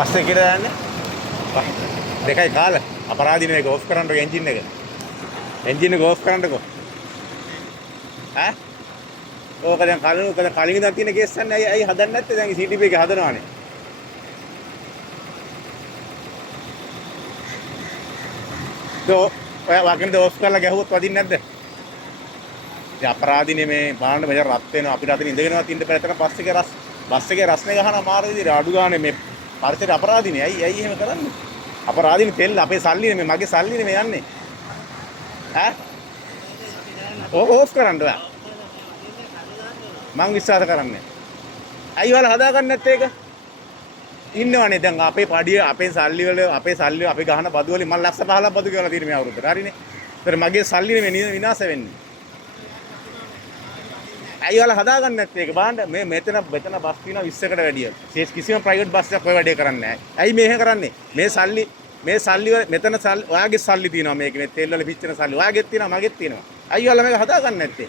පස්සේ කියලා යන්නේ. දෙකයි කාලා. අපරාධින එක ඕෆ් කරන්නකො එන්ජින් එක. එන්ජින් එක ඕෆ් කරන්නකො. ඈ? ඕක දැන් කලින් ඉඳන් තියෙන කේස් ගන්න ඇයි හදන්නේ නැත්තේ? දැන් CTP එක හදනවානේ. ඔය වගේම ඕෆ් කරලා ගැහුවොත් වදින්නේ නැද්ද? ඉතින් අපරාධිනේ මේ බාන්න මෙතන රත් වෙනවා අපිට අතන ඉඳගෙනවත් ඉන්න බැහැ. එතන බස් එකේ රස්නේ ගහන මාර විදිහට අඩු ගානේ මේ පරිසරයට අපරාධිනේ. ඇයි එහෙම කරන්නේ? අපරාධිනේ තෙල් අපේ සල්ලිනේ මේ මගේ සල්ලිනේ මේ යන්නේ. ඈ? ඕෆ් කරන්න ඔයා. මං විශ්වාස කරන්නේ. ඇයි ඔයාලා හදාගන්නේ නැත්තේ ඒක? ඉන්නවනේ දැන් අපේ පඩිය අපේ සල්ලි වල අපි ගහන බදු වලින් මම ලක්ෂ 15ක් බදු ගෙවලා තියෙන මේ අවුරුද්දට. හරිනේ. ඒතර මගේ සල්ලි නෙමෙයි විනාශ වෙන්නේ. ඇයි ඔයාලා හදාගන්නේ නැත්තේ ඒක බලන්න මේ මෙතන බස් තියෙනවා 20කට වැඩිය. කිසිම ප්‍රයිවට් බස් එකක් ඔය වැඩේ කරන්නේ නැහැ. ඇයි මේ එහෙ කරන්නේ? මේ සල්ලි වල මෙතන ඔයාගේ සල්ලි තියෙනවා මේක මේ තෙල් වල පිච්චෙන සල්ලි. ඔයාගෙත් තියෙනවා මගෙත් තියෙනවා. ඇයි ඔයාලා මේක හදාගන්නේ නැත්තේ?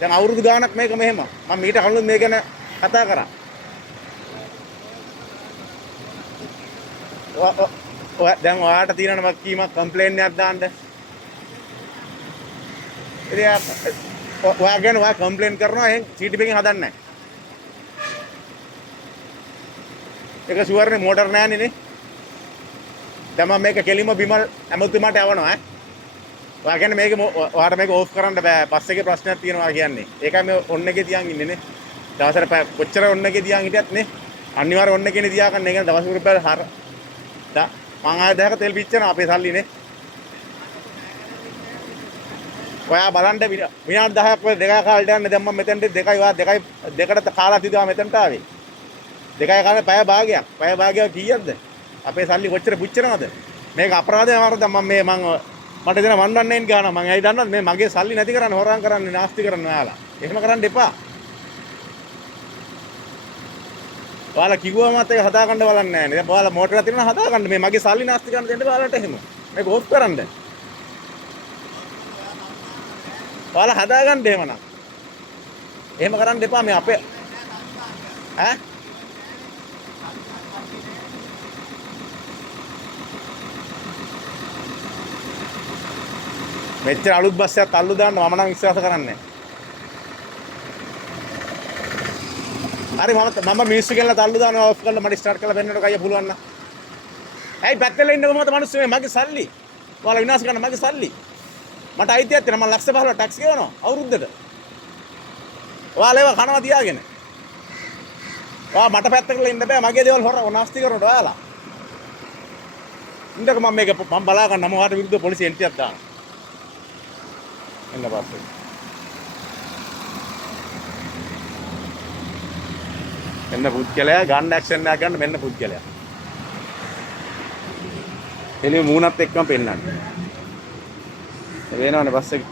දැන් අවුරුදු ගාණක් මේක මෙහෙම. මම මීට කලින් මේ ගැන කතා කරා. දැන් ඔයාට තියෙනවද කීමක් කම්ප්ලේන් එකක් දාන්න? ඔයා ගැන ඔයා කම්ප්ලේන් කරනවා එහෙන් CTP එකෙන් හදන්නේ නැහැ. ඒක ෂුවර්නේ මෝටර් නෑනේ නේ. දැන් මම මේක කෙලින්ම බිමල් ඇමතුමාට යවනවා ඈ. ඔයා කියන්නේ මේක ඔයාට මේක ඕෆ් කරන්න බෑ. බස් එකේ ප්‍රශ්නයක් තියෙනවා කියන්නේ. ඒකයි මේ ඔන්න එකේ තියන් ඉන්නේ නේ. දවසට කොච්චර ඔන්න එකේ තියන් හිටියත් නේ. අනිවාර්ය ඔන්න එකේනේ තියාගන්න. ඒ කියන්නේ දවස් රුපියල් මං ආයෙ 10ක තෙල් පිච්චෙනවා අපේ සල්ලිනේ. ඔයා බලන්න විනාඩි 10ක් වල දෙකයි කාලට යන්නේ. දැන් මම මෙතනට දෙකට කාලා තියනවා මෙතනට ආවේ. දෙකයි කාලේ පැය භාගයක්. පැය භාගයක් කීයක්ද? අපේ සල්ලි කොච්චර පුච්චනවද? මේක අපරාධයක් වරද මට දෙන වන්වන්නේන් ගානවා. මං ඇයි දන්නවද මේ මගේ සල්ලි නැති කරන්න හොරන් කරන්නේ නාස්ති කරන්න ඔයාලා. එහෙම කරන්න එපා. ඔයාලා කිව්වමත් ඒක හදාගන්න බලන්නේ නැහැ නේ. දැන් ඔයාලා මෝටරයක් තියෙනවා හදාගන්න. මේ මගේ සල්ලි නාස්ති කරන්න දෙන්න ඔයාලට එහෙම. මේක ඕෆ් කරන්න. ඔයාලා හදාගන්න එහෙමනම්. එහෙම කරන්න එපා මේ අපේ ඈ මෙච්චර අලුත් බස් එකක් තල්ලු දාන්න මම නම් විශ්වාස කරන්නේ නැහැ. හරි මම මිනිස්සු ගෙනලා තල්ලු දානවා ඔෆ් කරලා මට ස්ටාර්ට් කරලා වෙන්නට කයිය පුළුවන් නම්. ඇයි පැත්තෙල ඉන්න කොහමද මිනිස්සු මේ මගේ සල්ලි. ඔයාලා විනාශ කරන මගේ සල්ලි. මට අයිතියක් තියෙනවා මම ලක්ෂ 15 ටැක්ස් ගෙවනවා අවුරුද්දට. ඔයාලා ඒවා කනවා තියාගෙන. ඔයා මට පැත්තකට ඉන්න බෑ මගේ දේවල් හොර නාස්ති කරනකොට ඔයාලා. ඉන්නක මම බලා ගන්න මම ඔයාලට විරුද්ධව පොලිසිය එන්ටියක් දානවා. එන්න පස්සේ. මෙන්න පුද්ගලයා ගන්න ඇක්ෂන් එකක් ගන්න මෙන්න පුද්ගලයා. එළිය මූණත් එක්කම පෙන්නන්න. වෙනවනේ බස් එක.